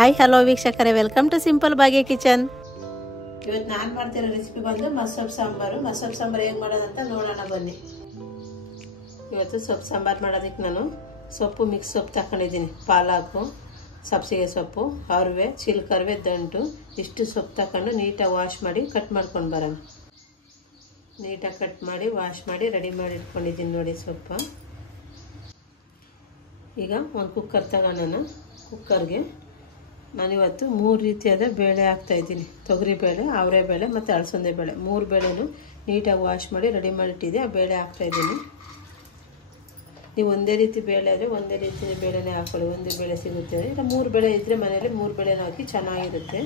Hi hello ವೀಕ್ಷಕರೇ, welcome to simple Bhagya kitchen. ಇವತ್ತು ನಾನು ಮಾಡ್ತಿರೋ ರೆಸಿಪಿ ಬಂದು ಮಸೊಪ್ಪು ಸಾಂಬಾರು. ಮಸೊಪ್ಪು ಸಾಂಬಾರು ಹೇಗೆ ಮಾಡೋದಂತ ನೋಡೋಣ ಬನ್ನಿ. ಇವತ್ತು ಸೊಪ್ಪು ಸಾಂಬಾರು ಮಾಡೋದಕ್ಕೆ ನಾನು ಸೊಪ್ಪು ಮಿಕ್ಸ್ ಸೊಪ್ಪು ತಗೊಂಡಿದ್ದೀನಿ. ಪಾಲಾಕು, ಸಬ್ಸಿಗೆ ಸೊಪ್ಪು, ಅವರವೆ, ಚಿಲ್ಕರ್ವೆ, ದಂಟು ಇಷ್ಟು ಸೊಪ್ಪು ತಗೊಂಡು ನೀಟಾಗಿ ವಾಶ್ ಮಾಡಿ ಕಟ್ ಮಾಡ್ಕೊಂಡು ಬರೋಣ. ನೀಟಾಗಿ ಕಟ್ ಮಾಡಿ ವಾಶ್ ಮಾಡಿ ರೆಡಿ ಮಾಡಿ ಇಟ್ಕೊಂಡಿದ್ದೀನಿ ನೋಡಿ ಸೊಪ್ಪು. ಈಗ ಒಂದು ಕುಕ್ಕರ್ ತಗೋಣ. ಕುಕ್ಕರ್ಗೆ ನಾನಿವತ್ತು 3 ರೀತಿಯಾದ ಬೇಳೆ ಹಾಕ್ತಾಯಿದ್ದೀನಿ. ತೊಗರಿಬೇಳೆ, ಅವರೆಬೇಳೆ ಮತ್ತು ಅಲಸಂದೆ ಬೇಳೆ 3 ಬೇಳೆನೂ ನೀಟಾಗಿ ವಾಶ್ ಮಾಡಿ ರೆಡಿ ಮಾಡಿಟ್ಟಿದ್ದೆ. ಆ ಬೇಳೆ ಹಾಕ್ತಾಯಿದ್ದೀನಿ. ನೀವು ಒಂದೇ ರೀತಿ ಬೇಳೆ ಆದರೆ ಒಂದೇ ರೀತಿ ಬೇಳೆನೇ ಹಾಕ್ಕೊಳ್ಳಿ, ಒಂದೇ ಬೇಳೆ ಸಿಗುತ್ತೆ. ಇಲ್ಲ 3 ಬೇಳೆ ಇದ್ದರೆ ಮನೆಯಲ್ಲಿ 3 ಬೇಳೆನ ಹಾಕಿ ಚೆನ್ನಾಗಿರುತ್ತೆ.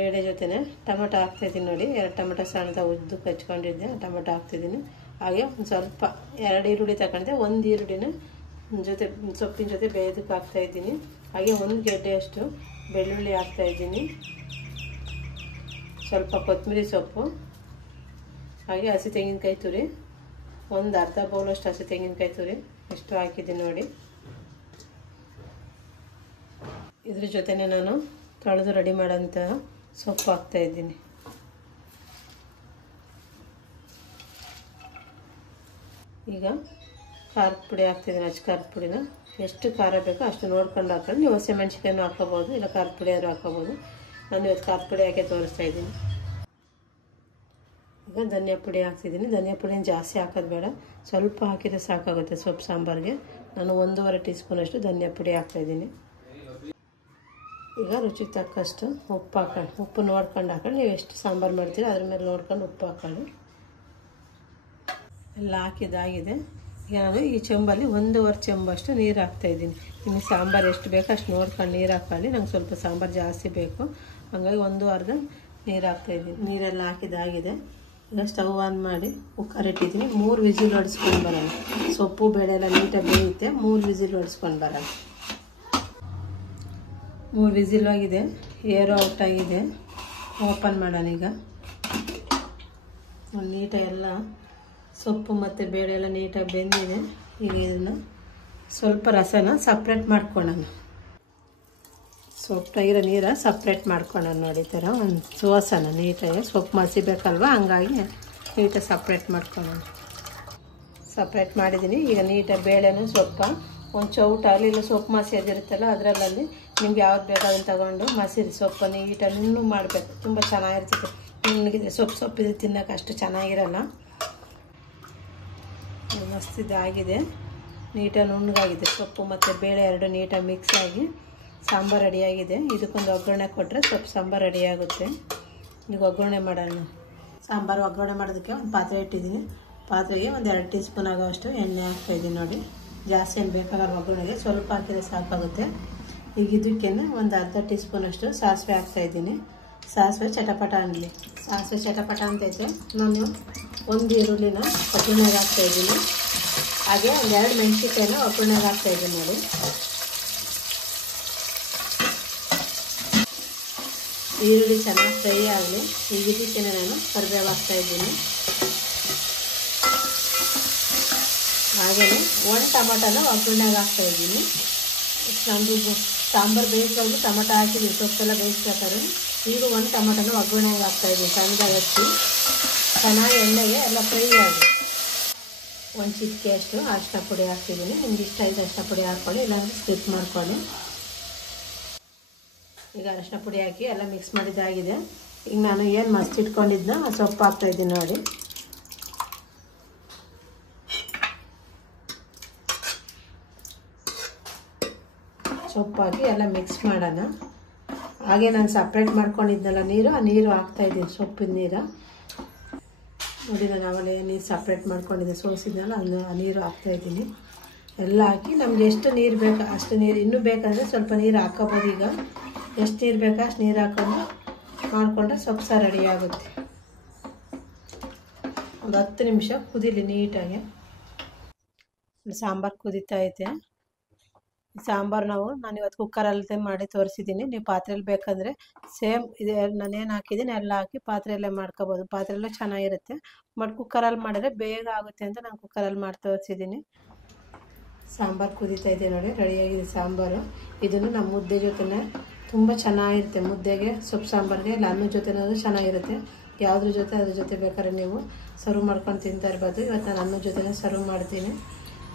ಬೇಳೆ ಜೊತೆನೆ ಟೊಮೆಟೊ ಹಾಕ್ತಾಯಿದ್ದೀನಿ ನೋಡಿ. 2 ಟೊಮೆಟೊ ಸಣ್ಣದ ಉದ್ದಕ್ಕೆ ಹಚ್ಕೊಂಡಿದ್ದೆ, ಟೊಮೆಟೊ ಹಾಕ್ತಿದ್ದೀನಿ. ಹಾಗೆ ಒಂದು ಸ್ವಲ್ಪ 2 ಈರುಳ್ಳಿ ತಗೊಂಡಿದ್ದೆ, 1 ಈರುಳ್ಳಿನ ಜೊತೆ ಸೊಪ್ಪಿನ ಜೊತೆ ಬೇಯೋದಕ್ಕೆ ಹಾಕ್ತಾಯಿದ್ದೀನಿ. ಹಾಗೆ 1 ಗೆಡ್ಡೆಯಷ್ಟು ಬೆಳ್ಳುಳ್ಳಿ ಹಾಕ್ತಾಯಿದ್ದೀನಿ, ಸ್ವಲ್ಪ ಕೊತ್ತಂಬರಿ ಸೊಪ್ಪು, ಹಾಗೆ ಹಸಿ ತೆಂಗಿನಕಾಯಿ ತುರಿ, ಒಂದು ಅರ್ಧ ಬೌಲಷ್ಟು ಹಸಿ ತೆಂಗಿನಕಾಯಿ ತುರಿ ಇಷ್ಟು ಹಾಕಿದ್ದೀನಿ ನೋಡಿ. ಇದ್ರ ಜೊತೆನೆ ನಾನು ತೊಳೆದು ರೆಡಿ ಮಾಡೋಂಥ ಸೊಪ್ಪು ಹಾಕ್ತಾಯಿದ್ದೀನಿ. ಈಗ ಖಾರದ ಪುಡಿ ಹಾಕ್ತಿದ್ದೀನಿ. ಅಚ್ಚ ಖಾರದ ಪುಡಿನ ಎಷ್ಟು ಖಾರ ಬೇಕೋ ಅಷ್ಟು ನೋಡ್ಕೊಂಡು ಹಾಕೊಂಡು, ನೀವು ಹಸಿಮೆಣ್ಸಿಕಾಯನ್ನು ಹಾಕೋಬೋದು, ಇಲ್ಲ ಖಾರದ ಪುಡಿ ಆದರೂ ಹಾಕೋಬೋದು. ನಾನು ಇವತ್ತು ಖಾರದ ಪುಡಿ ಹಾಕಿ ತೋರಿಸ್ತಾ ಇದ್ದೀನಿ. ಈಗ ಧನಿಯಾ ಪುಡಿ ಹಾಕ್ತಿದ್ದೀನಿ. ಧನಿಯಾ ಪುಡಿನ ಜಾಸ್ತಿ ಹಾಕೋದು ಬೇಡ, ಸ್ವಲ್ಪ ಹಾಕಿದರೆ ಸಾಕಾಗುತ್ತೆ ಸೊಪ್ಪು ಸಾಂಬಾರಿಗೆ. ನಾನು 1.5 ಟೀ ಸ್ಪೂನಷ್ಟು ಧನಿಯಾ ಪುಡಿ ಹಾಕ್ತಾಯಿದ್ದೀನಿ. ಈಗ ರುಚಿಗೆ ತಕ್ಕಷ್ಟು ಉಪ್ಪು ಹಾಕೊಂಡು, ಉಪ್ಪು ನೋಡ್ಕೊಂಡು ಹಾಕೊಂಡು, ನೀವು ಎಷ್ಟು ಸಾಂಬಾರು ಮಾಡ್ತೀರೋ ಅದ್ರ ಮೇಲೆ ನೋಡ್ಕೊಂಡು ಉಪ್ಪು ಹಾಕೊಂಡು ಎಲ್ಲ ಹಾಕಿದ್ದಾಗಿದೆ. ಈಗ ನಾನು ಈ ಚೆಂಬಲ್ಲಿ 1.5 ಚೆಂಬಷ್ಟು ನೀರು ಹಾಕ್ತಾಯಿದ್ದೀನಿ. ನಿಮಗೆ ಸಾಂಬಾರು ಎಷ್ಟು ಬೇಕೋ ಅಷ್ಟು ನೋಡ್ಕೊಂಡು ನೀರು ಹಾಕೊಳ್ಳಿ. ನಂಗೆ ಸ್ವಲ್ಪ ಸಾಂಬಾರು ಜಾಸ್ತಿ ಬೇಕು, ಹಾಗಾಗಿ 1.5 ನೀರು ಹಾಕ್ತಾಯಿದ್ದೀನಿ. ನೀರೆಲ್ಲ ಹಾಕಿದ್ದಾಗಿದೆ. ಈಗ ಸ್ಟವ್ ಆನ್ ಮಾಡಿ ಕುಕ್ಕರ್ ಇಟ್ಟಿದ್ದೀನಿ. 3 ವಿಸಿಲ್ ಹೊಡಿಸ್ಕೊಂಡು ಬರೋಣ. ಸೊಪ್ಪು ಬೇಳೆ ಎಲ್ಲ ನೀಟಾಗಿ ಬೇಯುತ್ತೆ. 3 ವಿಸಿಲ್ ಹೊಡಿಸ್ಕೊಂಡು ಬರೋಣ. 3 ವಿಸಿಲ್ ಆಗಿದೆ, ಏರೋ ಔಟ್ ಆಗಿದೆ. ಓಪನ್ ಮಾಡೋಣ. ಈಗ ನೀಟಾಗಿ ಎಲ್ಲ ಸೊಪ್ಪು ಮತ್ತು ಬೇಳೆ ಎಲ್ಲ ನೀಟಾಗಿ ಬೆಂದಿದೆ. ಈಗ ಇದನ್ನು ಸ್ವಲ್ಪ ರಸನ ಸಪ್ರೇಟ್ ಮಾಡ್ಕೊಳ್ಳೋಣ. ಸೊಪ್ಪಾಗಿರೋ ನೀರು ಸಪ್ರೇಟ್ ಮಾಡ್ಕೊಳ್ಳೋಣ ನೋಡಿ. ಈ ಥರ ಒಂದು ಸೋಸೋಣ ನೀಟಾಗಿ. ಸೊಪ್ಪು ಮಸಿಬೇಕಲ್ವ, ಹಂಗಾಗಿ ನೀಟಾಗಿ ಸಪ್ರೇಟ್ ಮಾಡ್ಕೊಳ್ಳೋಣ. ಸಪ್ರೇಟ್ ಮಾಡಿದ್ದೀನಿ. ಈಗ ನೀಟಾಗಿ ಬೇಳೆನೂ ಸೊಪ್ಪು ಒಂದು ಚೌಟಾಗಲಿ ಇಲ್ಲ ಸೊಪ್ಪು ಮಸಿಯೋದಿರುತ್ತಲ್ಲ ಅದರಲ್ಲಿ ನಿಮ್ಗೆ ಯಾವ್ದು ಬೇಕು ಅದನ್ನು ತಗೊಂಡು ಮಸಿರಿ ಸೊಪ್ಪು ನೀಟಾಗಿ ನುಣ್ಣಗೆ ಮಾಡಬೇಕು. ತುಂಬ ಚೆನ್ನಾಗಿರ್ತದೆ. ನುಣ್ಣಗಿದೆ ಸೊಪ್ಪಿದ್ರೆ ತಿನ್ನೋಕೆ ಅಷ್ಟು ಚೆನ್ನಾಗಿರಲ್ಲ. ಮಸ್ತಿದ್ದಾಗಿದೆ, ನೀಟಾಗಿ ನುಣ್ಣಗಾಗಿದೆ. ಸೊಪ್ಪು ಮತ್ತು ಬೇಳೆ 2 ನೀಟಾಗಿ ಮಿಕ್ಸ್ ಆಗಿ ಸಾಂಬಾರು ರೆಡಿಯಾಗಿದೆ. ಇದಕ್ಕೊಂದು ಒಗ್ಗರಣೆ ಕೊಟ್ಟರೆ ಸೊಪ್ಪು ಸಾಂಬಾರು ರೆಡಿಯಾಗುತ್ತೆ. ಈಗ ಒಗ್ಗರಣೆ ಮಾಡೋಣ. ಸಾಂಬಾರು ಒಗ್ಗರಣೆ ಮಾಡೋದಕ್ಕೆ ಒಂದು ಪಾತ್ರೆ ಇಟ್ಟಿದ್ದೀನಿ. ಪಾತ್ರೆಗೆ ಒಂದು 2 ಟೀ ಸ್ಪೂನ್ ಆಗೋಷ್ಟು ಎಣ್ಣೆ ಹಾಕ್ತಾಯಿದ್ದೀನಿ ನೋಡಿ. ಜಾಸ್ತಿ ಏನು ಬೇಕಾಗಲ್ಲ ಒಗ್ಗರಣೆಗೆ, ಸ್ವಲ್ಪ ಹಾಕಿದರೆ ಸಾಕಾಗುತ್ತೆ. ಈಗ ಇದಕ್ಕೆ ಒಂದು ಅರ್ಧ ಟೀ ಸ್ಪೂನಷ್ಟು ಸಾಸಿವೆ ಹಾಕ್ತಾಯಿದ್ದೀನಿ. ಸಾಸಿವೆ ಚಟಪಟ ಅನ್ನಲಿ. ಸಾಸಿವೆ ಚಟಪಟ ಅಂತೈತೆ. ನಾನು 1 ಈರುಳ್ಳಿನ ಒಗ್ಗರಣೆಗೆ ಹಾಕ್ತಾಯಿದ್ದೀನಿ. ಹಾಗೆ ಒಂದು 2 ಮೆಣಸಿನ್ಕಾಯಿನ ಒಗ್ಗರಣೆಗೆ ಹಾಕ್ತಾಯಿದ್ದೀನಿ ನೋಡಿ. ಈರುಳ್ಳಿ ಚೆನ್ನಾಗಿ ಫ್ರೈ ಆಗಲಿ. ಈಗ ಇದಕ್ಕೆ ನಾನು ಕರಿಬೇವು ಹಾಕ್ತಾಯಿದ್ದೀನಿ. ಹಾಗೆಯೇ 1 ಟೊಮಟೊನ ಒಗ್ಗರಣೆಗೆ ಹಾಕ್ತಾಯಿದ್ದೀನಿ. ನಮ್ಮದು ಸಾಂಬಾರು ಬೇಯಿಸೋದು ಟೊಮಟೊ ಹಾಕಿದ್ದೀವಿ, ಸೊಪ್ಪೆಲ್ಲ ಬೇಯಿಸ್ಬೇಕಾದ್ರೆ. ಈಗ 1 ಟೊಮಟೊನ ಒಗ್ಗರಣೆಗೆ ಹಾಕ್ತಾಯಿದ್ದೀನಿ. ಸಣ್ಣದಾಗಿ ಹಚ್ಚಿ ಚೆನ್ನಾಗಿ ಎಣ್ಣೆಗೆ ಎಲ್ಲ ಫ್ರೈ ಆಗಿ 1 ಚಿಟಿಕೆ ಅಷ್ಟು ಅರಿಶಿನ ಪುಡಿ ಹಾಕ್ತಿದ್ದೀನಿ. ನಿಮ್ಗೆ ಇಷ್ಟ ಆಯ್ತು ಅರಿಶಿನ ಪುಡಿ ಹಾಕ್ಕೊಳ್ಳಿ, ಇಲ್ಲಾಂದರೆ ಸ್ಕಿಪ್ ಮಾಡ್ಕೊಳ್ಳಿ. ಈಗ ಅರಿಶಿನ ಪುಡಿ ಹಾಕಿ ಎಲ್ಲ ಮಿಕ್ಸ್ ಮಾಡಿದ್ದಾಗಿದೆ. ಈಗ ನಾನು ಏನು ಮಸ್ತಿಟ್ಕೊಂಡಿದ್ನ ಸೊಪ್ಪು ಹಾಕ್ತಾಯಿದ್ದೀನಿ ನೋಡಿ. ಸೊಪ್ಪು ಹಾಕಿ ಎಲ್ಲ ಮಿಕ್ಸ್ ಮಾಡೋಣ. ಹಾಗೆ ನಾನು ಸಪ್ರೇಟ್ ಮಾಡ್ಕೊಂಡಿದ್ದೆಲ್ಲ ನೀರು, ಆ ನೀರು ಹಾಕ್ತಾಯಿದ್ದೀನಿ, ಸೊಪ್ಪಿನ ನೀರು ನೋಡಿ. ನಾನು ಆಮೇಲೆ ನೀರು ಸಪ್ರೇಟ್ ಮಾಡ್ಕೊಂಡಿದ್ದೆ ಸೋಸಿದ್ನಲ್ಲ, ಆ ನೀರು ಹಾಕ್ತಾಯಿದ್ದೀನಿ. ಎಲ್ಲ ಹಾಕಿ ನಮ್ಗೆ ಎಷ್ಟು ನೀರು ಬೇಕು ಅಷ್ಟು ನೀರು, ಇನ್ನೂ ಬೇಕಂದರೆ ಸ್ವಲ್ಪ ನೀರು ಹಾಕೋಬೋದು. ಈಗ ಎಷ್ಟು ನೀರು ಬೇಕೋ ಅಷ್ಟು ನೀರು ಹಾಕೊಂಡು ಮಾಡಿಕೊಂಡ್ರೆ ಸೊಪ್ಪು ಸಾರು ರೆಡಿ ಆಗುತ್ತೆ. ಒಂದು 10 ನಿಮಿಷ ಕುದೀಲಿ ನೀಟಾಗಿ. ಸಾಂಬಾರು ಕುದೀತಾ ಐತೆ. ಸಾಂಬಾರು ನಾನು ಇವತ್ತು ಕುಕ್ಕರಲ್ಲಿ ಮಾಡಿ ತೋರಿಸಿದ್ದೀನಿ. ನೀವು ಪಾತ್ರೆಯಲ್ಲಿ ಬೇಕಂದರೆ ಸೇಮ್ ಇದೆ ನಾನೇನು ಹಾಕಿದ್ದೀನಿ ಎಲ್ಲ ಹಾಕಿ ಪಾತ್ರೆಯಲ್ಲೇ ಮಾಡ್ಕೋಬೋದು. ಪಾತ್ರೆಯಲ್ಲೂ ಚೆನ್ನಾಗಿರುತ್ತೆ. ಬಟ್ ಕುಕ್ಕರಲ್ಲಿ ಮಾಡಿದ್ರೆ ಬೇಗ ಆಗುತ್ತೆ ಅಂತ ನಾನು ಕುಕ್ಕರಲ್ಲಿ ಮಾಡಿ ತೋರಿಸಿದ್ದೀನಿ. ಸಾಂಬಾರು ಕುದೀತಾ ಇದೆ ನೋಡಿ, ರೆಡಿಯಾಗಿದೆ ಸಾಂಬಾರು. ಇದನ್ನು ನಮ್ಮ ಮುದ್ದೆ ಜೊತೆನೇ ತುಂಬ ಚೆನ್ನಾಗಿರುತ್ತೆ. ಮುದ್ದೆಗೆ, ಸೊಪ್ಪು ಸಾಂಬಾರಿಗೆ, ಇಲ್ಲ ಅನ್ನದ ಜೊತೆನೂ ಚೆನ್ನಾಗಿರುತ್ತೆ. ಯಾವುದ್ರ ಜೊತೆ ಅದ್ರ ಜೊತೆ ಬೇಕಾದ್ರೆ ನೀವು ಸರ್ವ್ ಮಾಡ್ಕೊಂಡು ತಿಂತಾ ಇರ್ಬೋದು. ಇವತ್ತು ನಾನು ಅನ್ನದ ಜೊತೆನೇ ಸರ್ವ್ ಮಾಡ್ತೀನಿ.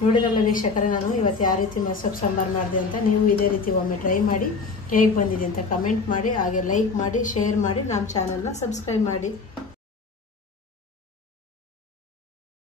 ನೋಡಿರಲ್ಲ ವೀಕ್ಷಕರೇ, ನಾನು ಇವತ್ತು ಯಾವ ರೀತಿ ಸೊಪ್ಪು ಸಾಂಬಾರು ಮಾಡಿದೆ ಅಂತ. ನೀವು ಇದೇ ರೀತಿ ಒಮ್ಮೆ ಟ್ರೈ ಮಾಡಿ ಹೇಗೆ ಬಂದಿದೆ ಅಂತ ಕಮೆಂಟ್ ಮಾಡಿ, ಹಾಗೆ ಲೈಕ್ ಮಾಡಿ, ಶೇರ್ ಮಾಡಿ, ನಮ್ಮ ಚಾನಲ್ನ ಸಬ್ಸ್ಕ್ರೈಬ್ ಮಾಡಿ.